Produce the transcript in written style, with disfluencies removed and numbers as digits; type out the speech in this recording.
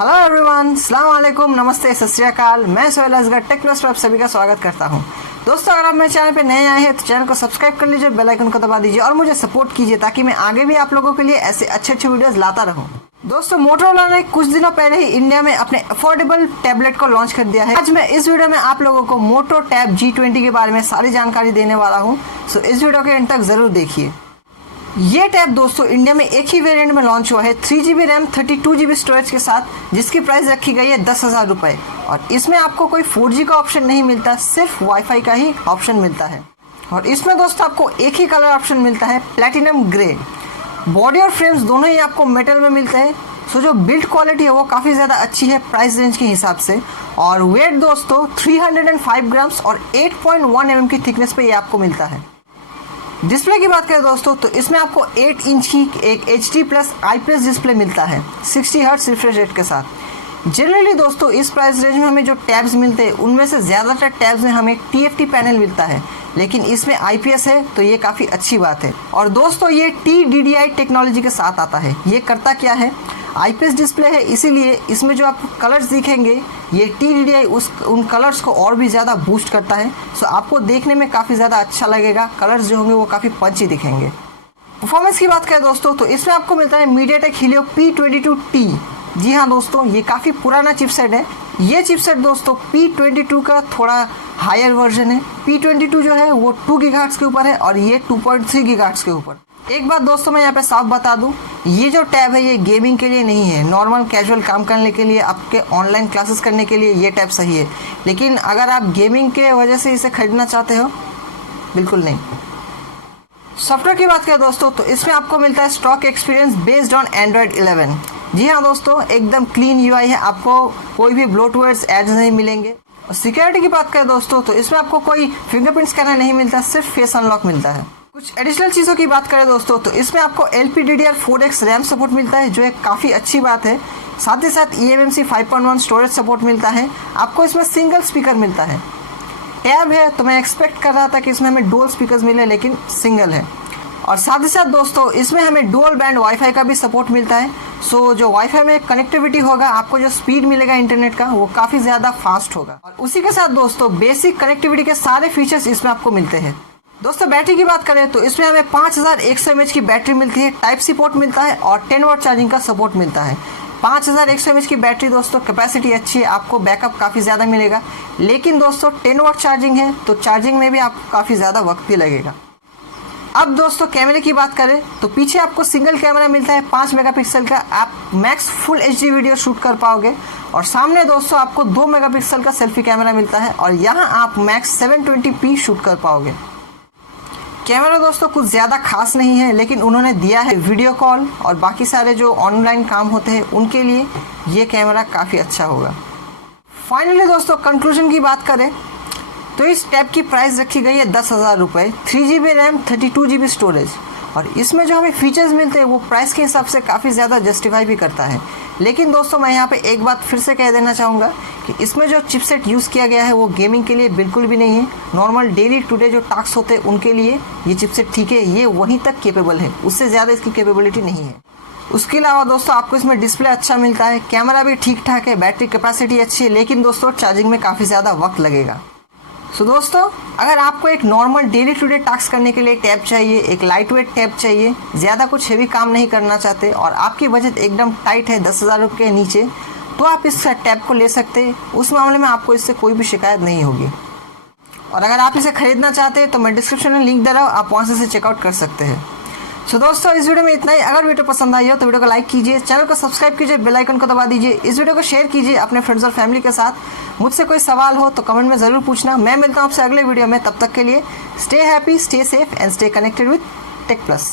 Hello everyone, अस्सलाम वालेकुम, नमस्ते, सत श्री अकाल। मैं सोहेल असगर टेक प्लस पर आप सभी का स्वागत करता हूं। दोस्तों, अगर आप मेरे चैनल पे नए आए हैं तो चैनल को सब्सक्राइब कर लीजिए, बेल आइकन को दबा दीजिए और मुझे सपोर्ट कीजिए ताकि मैं आगे भी आप लोगों के लिए ऐसे अच्छे वीडियोस लाता रहूं। दोस्तों, मोटोरोला ने कुछ दिनों पहले ही इंडिया में अपने अफोर्डेबल टैबलेट को लॉन्च कर दिया है। आज मैं इस वीडियो में आप लोगों को मोटो टैब G20 के बारे में सारी जानकारी देने वाला हूँ। सो इस वीडियो के एंड तक जरूर देखिए। ये टैब दोस्तों इंडिया में एक ही वेरिएंट में लॉन्च हुआ है, 3GB रैम 32GB स्टोरेज के साथ, जिसकी प्राइस रखी गई है 10,000 रुपये। और इसमें आपको कोई 4G का ऑप्शन नहीं मिलता, सिर्फ वाईफाई का ही ऑप्शन मिलता है। और इसमें दोस्तों आपको एक ही कलर ऑप्शन मिलता है, प्लैटिनम ग्रे। बॉडी और फ्रेम्स दोनों ही आपको मेटल में मिलते हैं। सो जो बिल्ड क्वालिटी है वो काफ़ी ज़्यादा अच्छी है प्राइस रेंज के हिसाब से। और वेट दोस्तों 305 ग्राम्स और 8.1 mm की थिकनेस पे ये आपको मिलता है। डिस्प्ले की बात करें दोस्तों तो इसमें आपको 8 इंच की एक HD+ IPS डिस्प्ले मिलता है 60 हर्ट्ज रिफ्रेश रेट के साथ। जनरली दोस्तों इस प्राइस रेंज में हमें जो टैब्स मिलते हैं उनमें से ज़्यादातर टैब्स में हमें TFT पैनल मिलता है, लेकिन इसमें IPS है तो ये काफ़ी अच्छी बात है। और दोस्तों ये TDDI टेक्नोलॉजी के साथ आता है। ये करता क्या है, IPS डिस्प्ले है इसीलिए इसमें जो आपको कलर्स दिखेंगे ये TDDI उन कलर्स को और भी ज़्यादा बूस्ट करता है। सो आपको देखने में काफ़ी ज़्यादा अच्छा लगेगा, कलर्स जो होंगे वो काफ़ी पंची दिखेंगे। परफॉर्मेंस की बात करें दोस्तों तो इसमें आपको मिलता है MediaTek Helio P22T। जी हाँ दोस्तों, ये काफ़ी पुराना चिपसेट है। ये चिपसेट दोस्तों P22 का थोड़ा हायर वर्जन है। P22 जो है वो 2 GHz के ऊपर है और ये 2.3 GHz के ऊपर। एक बात दोस्तों मैं यहाँ पे साफ बता दूं, ये जो टैब है ये गेमिंग के लिए नहीं है, नॉर्मल कैजुअल काम करने के लिए, आपके ऑनलाइन क्लासेस करने के लिए ये टैब सही है। लेकिन अगर आप गेमिंग के वजह से इसे खरीदना चाहते हो, बिल्कुल नहीं। सॉफ्टवेयर की बात करें दोस्तों तो इसमें आपको मिलता है stock experience based on Android 11। जी हाँ दोस्तों, एकदम क्लीन UI है, आपको कोई भी ब्लोटवेयर्स एड्स नहीं मिलेंगे। और सिक्योरिटी की बात करें दोस्तों तो इसमें आपको कोई फिंगरप्रिंट स्कैनर नहीं मिलता, सिर्फ फेस अनलॉक मिलता है। कुछ एडिशनल चीज़ों की बात करें दोस्तों तो इसमें आपको LPDDR4X रैम सपोर्ट मिलता है, जो एक काफ़ी अच्छी बात है। साथ ही साथ eMMC 5.1 स्टोरेज सपोर्ट मिलता है। आपको इसमें सिंगल स्पीकर मिलता है। टैब है तो मैं एक्सपेक्ट कर रहा था कि इसमें हमें डुअल स्पीकर्स मिले, लेकिन सिंगल है। और साथ ही साथ दोस्तों इसमें हमें डुअल बैंड वाईफाई का भी सपोर्ट मिलता है। सो जो वाईफाई में कनेक्टिविटी होगा, आपको जो स्पीड मिलेगा इंटरनेट का वो काफ़ी ज़्यादा फास्ट होगा। और उसी के साथ दोस्तों बेसिक कनेक्टिविटी के सारे फीचर्स इसमें आपको मिलते हैं। दोस्तों बैटरी की बात करें तो इसमें हमें 5100 mAh की बैटरी मिलती है, टाइप सी पोर्ट मिलता है और 10 वाट चार्जिंग का सपोर्ट मिलता है। 5100 mAh की बैटरी दोस्तों, कैपेसिटी अच्छी है, आपको बैकअप काफ़ी ज़्यादा मिलेगा। लेकिन दोस्तों 10 वाट चार्जिंग है तो चार्जिंग में भी आपको काफ़ी ज़्यादा वक्त भी लगेगा। अब दोस्तों कैमरे की बात करें तो पीछे आपको सिंगल कैमरा मिलता है 5 मेगापिक्सल का, आप max full HD video shoot कर पाओगे। और सामने दोस्तों आपको 2 मेगापिक्सल का सेल्फी कैमरा मिलता है और यहाँ आप मैक्स 720p शूट कर पाओगे। कैमरा दोस्तों कुछ ज़्यादा खास नहीं है, लेकिन उन्होंने दिया है वीडियो कॉल और बाकी सारे जो ऑनलाइन काम होते हैं उनके लिए ये कैमरा काफ़ी अच्छा होगा। फाइनली दोस्तों कंक्लूजन की बात करें तो इस टैब की प्राइस रखी गई है 10,000 रुपये, 3GB रैम 32GB स्टोरेज। और इसमें जो हमें फीचर्स मिलते हैं वो प्राइस के हिसाब से काफ़ी ज़्यादा जस्टिफाई भी करता है। लेकिन दोस्तों मैं यहाँ पे एक बात फिर से कह देना चाहूँगा कि इसमें जो चिपसेट यूज़ किया गया है वो गेमिंग के लिए बिल्कुल भी नहीं है। नॉर्मल डेली टुडे जो टास्क होते हैं उनके लिए ये चिपसेट ठीक है, ये वहीं तक केपेबल है, उससे ज़्यादा इसकी कैपेबिलिटी नहीं है। उसके अलावा दोस्तों आपको इसमें डिस्प्ले अच्छा मिलता है, कैमरा भी ठीक ठाक है, बैटरी कैपेसिटी अच्छी है, लेकिन दोस्तों चार्जिंग में काफ़ी ज़्यादा वक्त लगेगा। सो दोस्तों अगर आपको एक normal daily to day task करने के लिए टैब चाहिए, एक लाइट वेट टैब चाहिए, ज़्यादा कुछ हेवी काम नहीं करना चाहते और आपकी बजट एकदम टाइट है 10,000 रुपये के नीचे, तो आप इस टैब को ले सकते हैं। उस मामले में आपको इससे कोई भी शिकायत नहीं होगी। और अगर आप इसे खरीदना चाहते हैं तो मैं डिस्क्रिप्शन में लिंक दे रहा हूँ, आप वहाँ से इसे चेकआउट कर सकते हैं। सो दोस्तों इस वीडियो में इतना ही। अगर वीडियो पसंद आई हो तो वीडियो को लाइक कीजिए, चैनल को सब्सक्राइब कीजिए, बेल आइकन को दबा दीजिए, इस वीडियो को शेयर कीजिए अपने फ्रेंड्स और फैमिली के साथ। मुझसे कोई सवाल हो तो कमेंट में ज़रूर पूछना। मैं मिलता हूँ आपसे अगले वीडियो में, तब तक के लिए stay happy, stay safe and stay connected with tech plus.